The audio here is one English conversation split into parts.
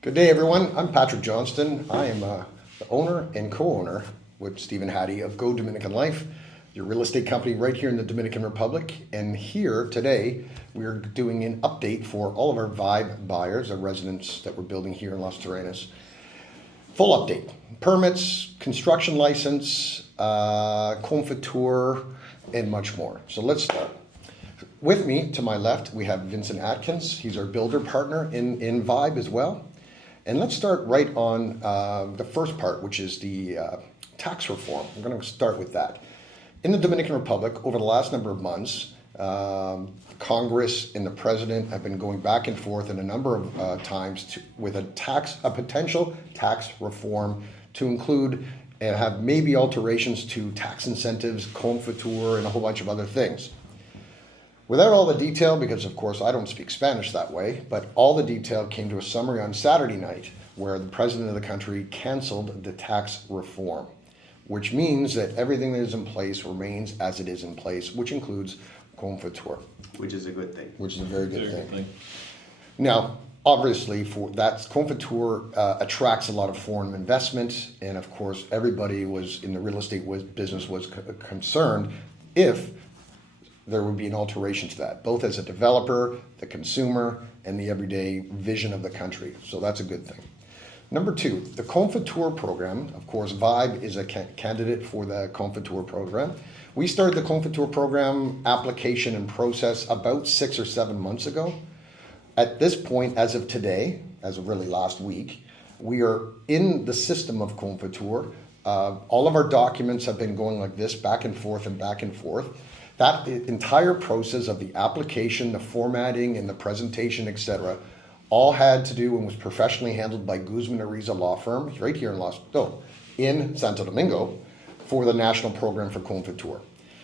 Good day, everyone. I'm Patrick Johnston. I am the owner and co-owner with Stephen Hattie of Go Dominican Life, your real estate company right here in the Dominican Republic. And here today, we're doing an update for all of our Vibe buyers, our residents that we're building here in Las Terrenas. Full update: permits, construction license, confiture, and much more. So let's start. With me to my left, we have Vincent Adkins. He's our builder partner in Vibe as well. And let's start right on the first part, which is the tax reform. I'm going to start with that. In the Dominican Republic, over the last number of months, Congress and the president have been going back and forth in a number of times with a potential tax reform to include and have maybe alterations to tax incentives, confiture, and a whole bunch of other things. Without all the detail, because of course I don't speak Spanish that way, but all the detail came to a summary on Saturday night where the president of the country canceled the tax reform, which means that everything that is in place remains as it is in place, which includes confiture. Which is a good thing. Which is a very good thing. Now, obviously, for that confiture attracts a lot of foreign investment, and of course everybody was in the real estate business was concerned if there would be an alteration to that, both as a developer, the consumer, and the everyday vision of the country. So that's a good thing. Number two, the confiture program. Of course, Vibe is a candidate for the confiture program. We started the confiture program application and process about 6 or 7 months ago. At this point, as of today, as of really last week, we are in the system of confiture. All of our documents have been going like this, back and forth and back and forth. That entire process of the application, the formatting, and the presentation, etc., all had to do and was professionally handled by Guzman Ariza Law Firm right here in Santo Domingo for the National Program for Confiture.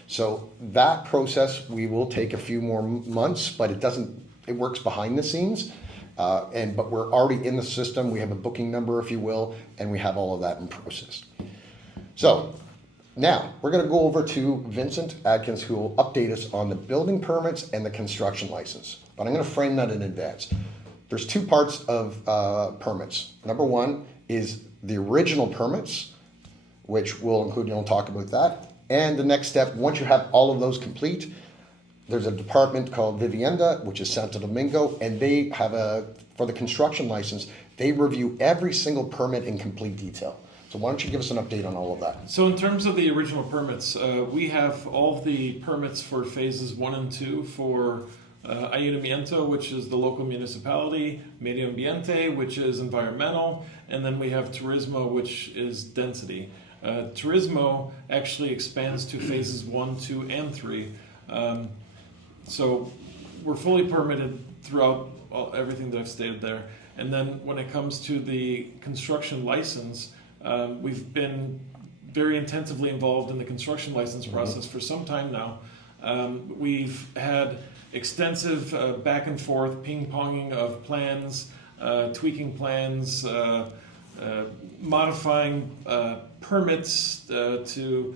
So that process we will take a few more months, but it works behind the scenes. But we're already in the system. We have a booking number, if you will, and we have all of that in process. So now, we're going to go over to Vincent Adkins, who will update us on the building permits and the construction license. But I'm going to frame that in advance. There's two parts of permits. Number one is the original permits, which will include, we'll talk about that. And the next step, once you have all of those complete, there's a department called Vivienda, which is Santo Domingo, and they have for the construction license, they review every single permit in complete detail. So why don't you give us an update on all of that? So in terms of the original permits, we have all of the permits for phases 1 and 2 for Ayuntamiento, which is the local municipality, Medio Ambiente, which is environmental, and then we have Turismo, which is density. Turismo actually expands to phases 1, 2, and 3. So we're fully permitted throughout everything that I've stated there. And then when it comes to the construction license, we've been very intensively involved in the construction license process for some time now. We've had extensive back and forth ping-ponging of plans, tweaking plans, modifying permits to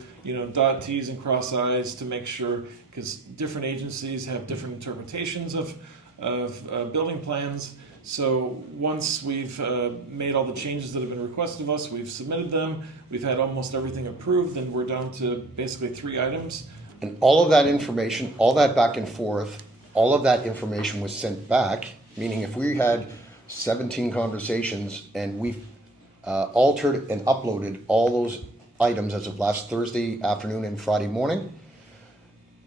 dot T's and cross I's to make sure, because different agencies have different interpretations of building plans. So once we've made all the changes that have been requested of us, we've submitted them, we've had almost everything approved, and we're down to basically 3 items. And all of that information, all that back and forth, all of that information was sent back, meaning if we had 17 conversations and we've altered and uploaded all those items as of last Thursday afternoon and Friday morning,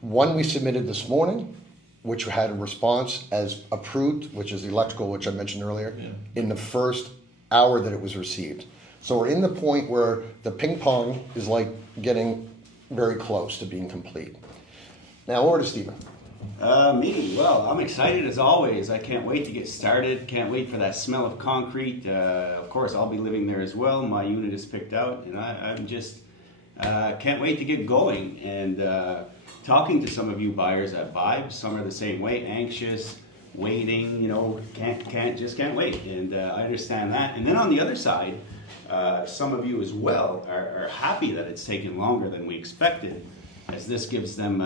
one we submitted this morning, which had a response as approved, which is the electrical, which I mentioned earlier, in the first hour that it was received. So we're in the point where the ping pong is like getting very close to being complete. Now over to Stephen. Well, I'm excited as always. I can't wait to get started. Can't wait for that smell of concrete. Of course, I'll be living there as well. My unit is picked out, and I'm just can't wait to get going. And talking to some of you buyers at Vibe, some are the same way, anxious, waiting, can't wait. And I understand that. And then on the other side, some of you as well are happy that it's taken longer than we expected, as this gives them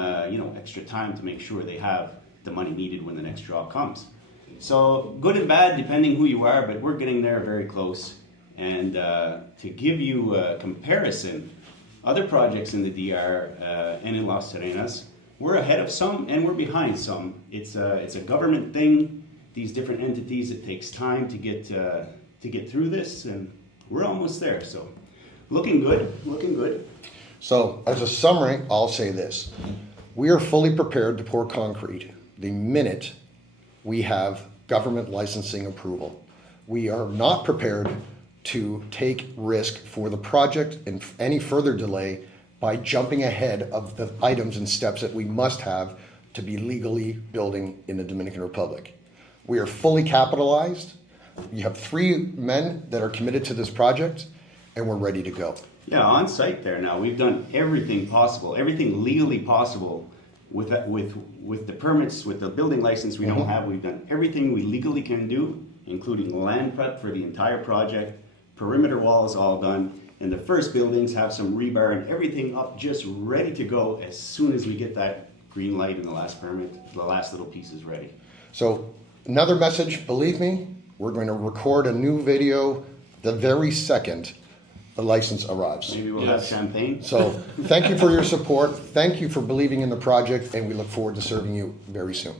extra time to make sure they have the money needed when the next draw comes. So good and bad, depending who you are, but we're getting there very close. And to give you a comparison, other projects in the DR and in Las Terrenas, we're ahead of some and we're behind some. It's a government thing. These different entities, it takes time to get through this, and we're almost there. So looking good, looking good. So as a summary, I'll say this. We are fully prepared to pour concrete the minute we have government licensing approval. We are not prepared to take risk for the project and any further delay by jumping ahead of the items and steps that we must have to be legally building in the Dominican Republic. We are fully capitalized. You have 3 men that are committed to this project, and we're ready to go. Yeah, on site there now. We've done everything possible, everything legally possible with the permits, with the building license we don't have. We've done everything we legally can do, including land prep for the entire project. Perimeter wall is all done, and the first buildings have some rebar and everything up, just ready to go as soon as we get that green light and the last permit, the last little piece is ready. So another message, believe me, we're going to record a new video the very second the license arrives. Maybe we'll have champagne. So thank you for your support. Thank you for believing in the project, and we look forward to serving you very soon.